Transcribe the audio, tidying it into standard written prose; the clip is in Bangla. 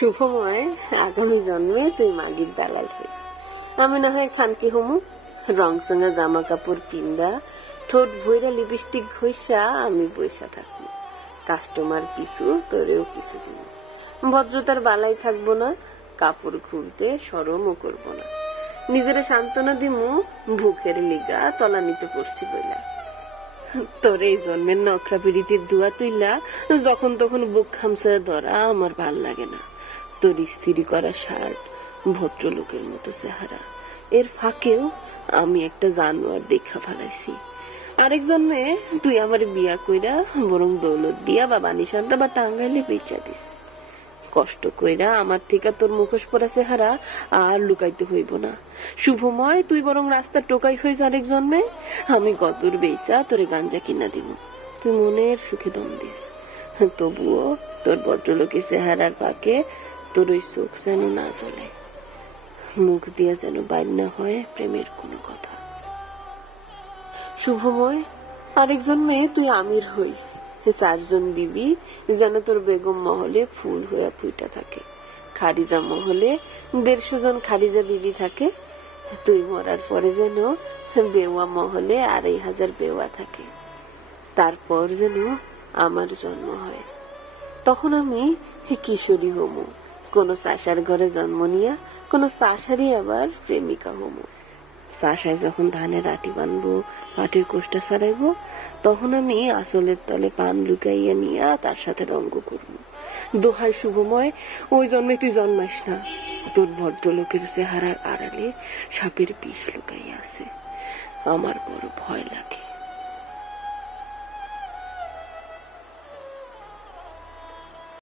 শুভময়, আগামী জন্মে তুই মাগির দালাল হইস, আমি না হয় খানকি হমু। রং সঙ্গা জামা কাপড় কিনবা, ঠোঁট ভইরা লিপস্টিক ঘষা আমি বইসা থাকবো। কাস্টমার কিছু, তোরেও কিছু দিব। ভদ্রতার বালাই থাকবো না, কাপড় খুলতে শরমও করবো না। নিজেরা সান্ত্বনা দিমু, ভুখের লিগা তলানিতে পড়ছি বইলা। তোর এই জন্মের নখরা পিড়িতির দুয়া তুইলা যখন তখন বুক খামচা ধরা আমার ভাল লাগে না। তোর ইস্ত্রি করা শার্ট, ভদ্রলোকের মতো চেহারা, এর ফাঁকেও আমি একটা জানোয়ার দেখা ফেলাইছি। আরেক জন্মে তুই আমার বিয়া কইরা বরং দৌলত দিয়া বা বানিশান্তা বা টাঙ্গাইলে বেচা দিস। কষ্ট কইরা আমার থেকে তোর মুখোশ পরা চেহারা আর লুকাইতে হইব না। শুভময়, তুই বরং রাস্তার টোকাই হইস আরেক জন্মে, আমি গতর বেচা তোরে গাঞ্জা কিনা দিব। তুই মনের সুখে দম দিস, তবুও তোর ভদ্রলোকের চেহারার পাকে তোর ওই চোখ যেন না জ্বলে, মুখ দিয়া যেন বাইর না হয় প্রেমের কোনো কথা। শুভময়, আরেক জন্মে তুই আমির হইস, 4 জন বিবি যেন তোর বেগম মহলে ফুল হইয়া ফুইটা থাকে, খারিজা মহলে 150 জন খারিজা বিবি থাকে। তুই মরার পরে যেন বেওয়া মহলে 2500 বেওয়া থাকে। তারপর যেন আমার জন্ম হয়, তখন আমি কিশোরী হমু, কোন চাষার ঘরে জন্ম নিয়া কোন চাষারই আবার প্রেমিকা হমু। চাষায় যখন ধানের আটি বানবো, পাটের কোষ্টা ছাড়াইবো, তখন আমি আসলের তলে পান লুকাইয়া নিয়া তার সাথে রঙ্গ করবো। দোহাই শুভময়, ওই জন্মে তুই জন্মাইস না। তোর ভদ্রলোকের চেহারার আড়ালে সাপের বিষ লুকাইয়া আছে, আমার বড় ভয় লাগে।